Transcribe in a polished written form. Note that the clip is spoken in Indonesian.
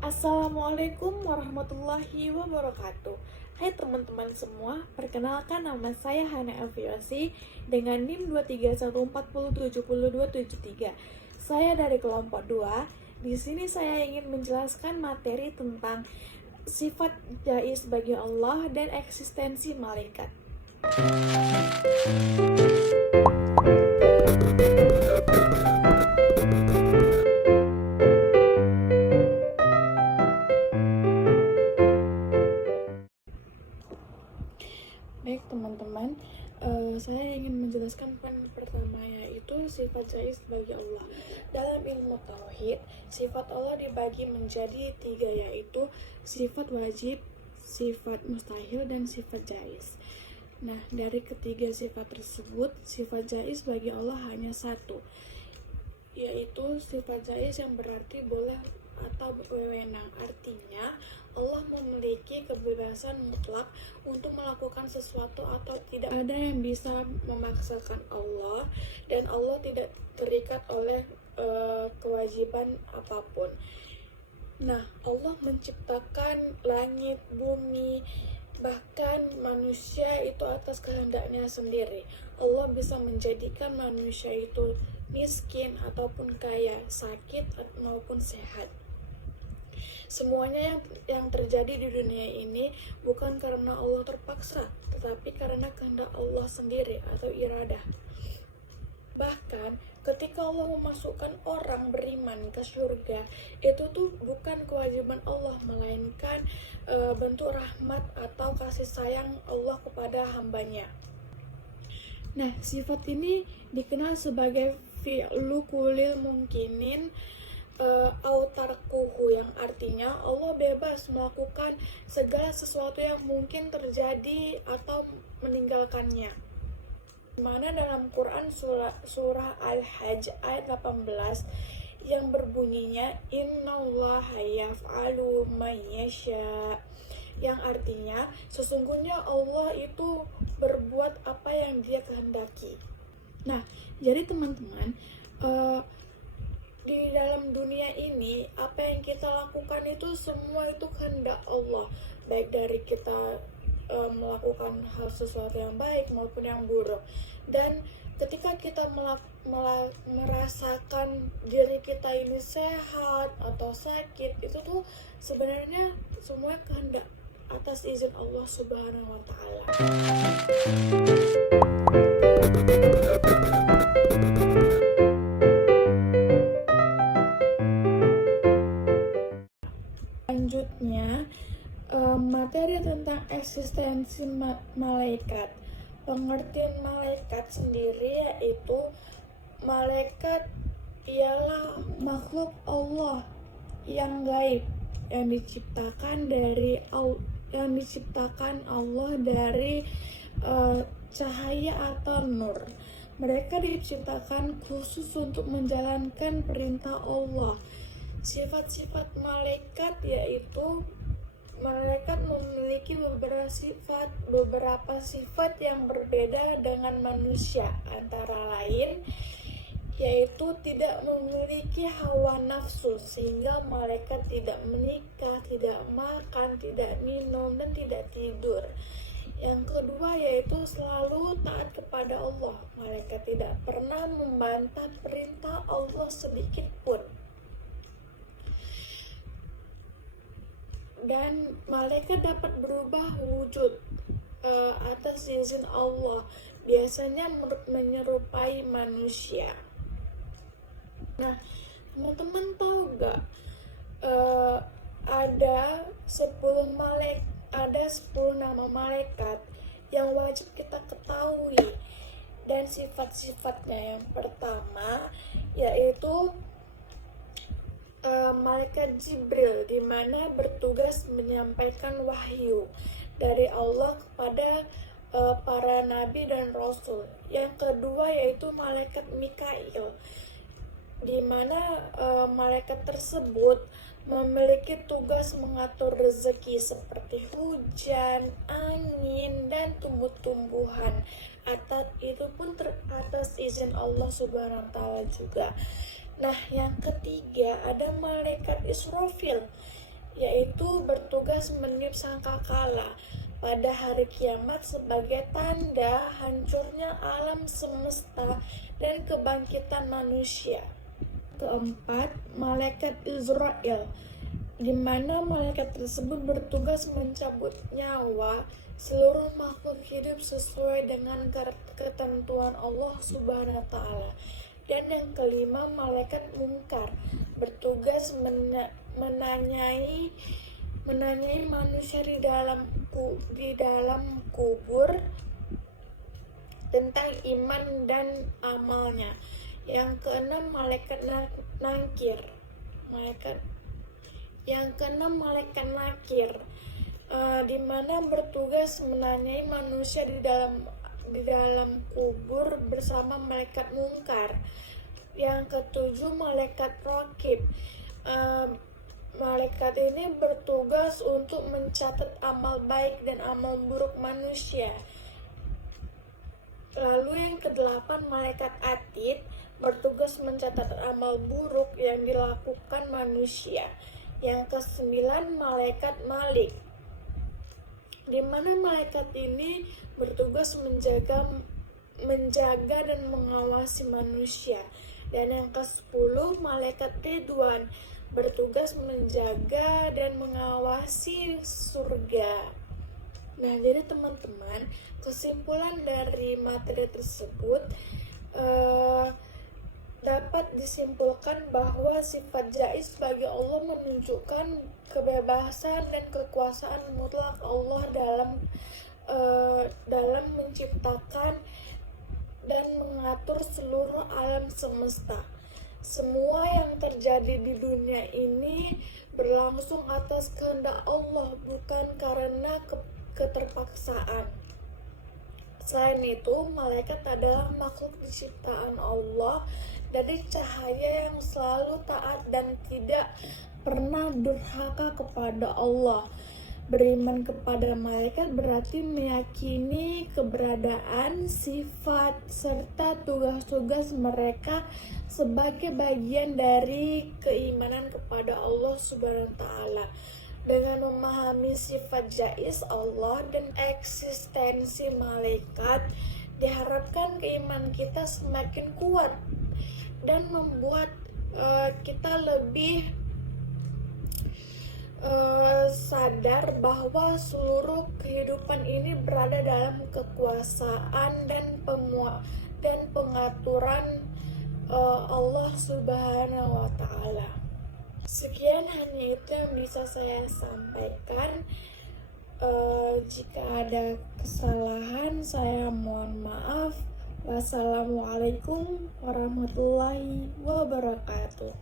Assalamualaikum warahmatullahi wabarakatuh. Hai teman-teman semua, perkenalkan nama saya Hana Elviosi dengan NIM 23140707273. Saya dari kelompok 2. Di sini saya ingin menjelaskan materi tentang sifat jaiz bagi Allah dan eksistensi malaikat. Baik teman-teman, saya ingin menjelaskan poin pertama, yaitu sifat jaiz bagi Allah. Dalam ilmu tauhid, sifat Allah dibagi menjadi 3, yaitu sifat wajib, sifat mustahil, dan sifat jaiz. Nah, dari ketiga sifat tersebut, sifat jaiz bagi Allah hanya satu, yaitu sifat jaiz yang berarti boleh atau wewenang. Artinya Allah memiliki kebebasan mutlak untuk melakukan sesuatu atau tidak ada yang bisa memaksakan Allah, dan Allah tidak terikat oleh kewajiban apapun. Nah, Allah menciptakan langit, bumi, bahkan manusia itu atas kehendaknya sendiri. Allah bisa menjadikan manusia itu miskin ataupun kaya, sakit maupun sehat. Semuanya yang terjadi di dunia ini bukan karena Allah terpaksa, tetapi karena kehendak Allah sendiri atau iradah. Bahkan ketika Allah memasukkan orang beriman ke surga, itu tuh bukan kewajiban Allah, melainkan bentuk rahmat atau kasih sayang Allah kepada hambanya. Nah, sifat ini dikenal sebagai fi'lu kulil mungkinin autarkuhu, yang artinya Allah bebas melakukan segala sesuatu yang mungkin terjadi atau meninggalkannya. Mana dalam Quran surah Al-Hajj ayat 18 yang berbunyinya innallaha yaf'alu ma yasha, yang artinya sesungguhnya Allah itu berbuat apa yang Dia kehendaki. Nah, jadi teman-teman, di dalam dunia ini apa yang kita lakukan itu semua itu kehendak Allah, baik dari kita melakukan hal sesuatu yang baik maupun yang buruk. Dan ketika kita merasakan diri kita ini sehat atau sakit, itu tuh sebenarnya semua kehendak atas izin Allah Subhanahu wa Ta'ala. Selanjutnya, materi tentang eksistensi malaikat. Pengertian malaikat sendiri yaitu malaikat ialah makhluk Allah yang gaib, yang diciptakan Allah dari cahaya atau nur. Mereka diciptakan khusus untuk menjalankan perintah Allah. Sifat-sifat malaikat yaitu malaikat memiliki beberapa sifat yang berbeda dengan manusia, antara lain yaitu tidak memiliki hawa nafsu, sehingga malaikat tidak menikah, tidak makan, tidak minum, dan tidak tidur. Yang kedua yaitu selalu taat kepada Allah. Malaikat tidak pernah membantah perintah Allah sedikit pun. Dan malaikat dapat berubah wujud atas izin Allah, biasanya menyerupai manusia. Nah, teman-teman tahu gak, ada 10 nama malaikat yang wajib kita ketahui, dan sifat-sifatnya. Yang pertama yaitu malaikat Jibril, di mana bertugas menyampaikan wahyu dari Allah kepada para nabi dan rasul. Yang kedua yaitu malaikat Mikail, di mana malaikat tersebut memiliki tugas mengatur rezeki seperti hujan, angin, dan tumbuh-tumbuhan. Itu pun atas izin Allah Subhanahu wa Ta'ala juga. Nah, yang ketiga ada malaikat Israfil, yaitu bertugas meniup sangkakala pada hari kiamat sebagai tanda hancurnya alam semesta dan kebangkitan manusia. Keempat, malaikat Israel, di mana malaikat tersebut bertugas mencabut nyawa seluruh makhluk hidup sesuai dengan ketentuan Allah Subhanahu wa Ta'ala. Dan yang kelima, malaikat Munkar, bertugas menanyai manusia di dalam kubur tentang iman dan amalnya. Yang keenam, malaikat Nakir. Di mana bertugas menanyai manusia di dalam kubur bersama malaikat Munkar. Yang ketujuh, malaikat Raqib. Malaikat ini bertugas untuk mencatat amal baik dan amal buruk manusia. Lalu yang kedelapan, malaikat Atid, bertugas mencatat amal buruk yang dilakukan manusia. Yang kesembilan, malaikat Malik, di mana malaikat ini bertugas menjaga dan mengawasi manusia. Dan yang ke-10, malaikat Ridwan, bertugas menjaga dan mengawasi surga. Nah, jadi teman-teman, kesimpulan dari materi tersebut dapat disimpulkan bahwa sifat jaiz bagi Allah menunjukkan kebebasan dan kekuasaan mutlak Allah dalam menciptakan dan mengatur seluruh alam semesta. Semua yang terjadi di dunia ini berlangsung atas kehendak Allah, bukan karena keterpaksaan. Selain itu, malaikat adalah makhluk ciptaan Allah dari cahaya yang selalu taat dan tidak pernah durhaka kepada Allah. Beriman kepada malaikat berarti meyakini keberadaan, sifat, serta tugas-tugas mereka sebagai bagian dari keimanan kepada Allah Subhanahu wa Ta'ala. Dengan memahami sifat jaiz Allah dan eksistensi malaikat, diharapkan keimanan kita semakin kuat dan membuat kita lebih sadar bahwa seluruh kehidupan ini berada dalam kekuasaan dan pengaturan Allah Subhanahu wa Ta'ala. Sekian hanya itu yang bisa saya sampaikan. Jika ada kesalahan, saya mohon maaf. Wassalamualaikum warahmatullahi wabarakatuh.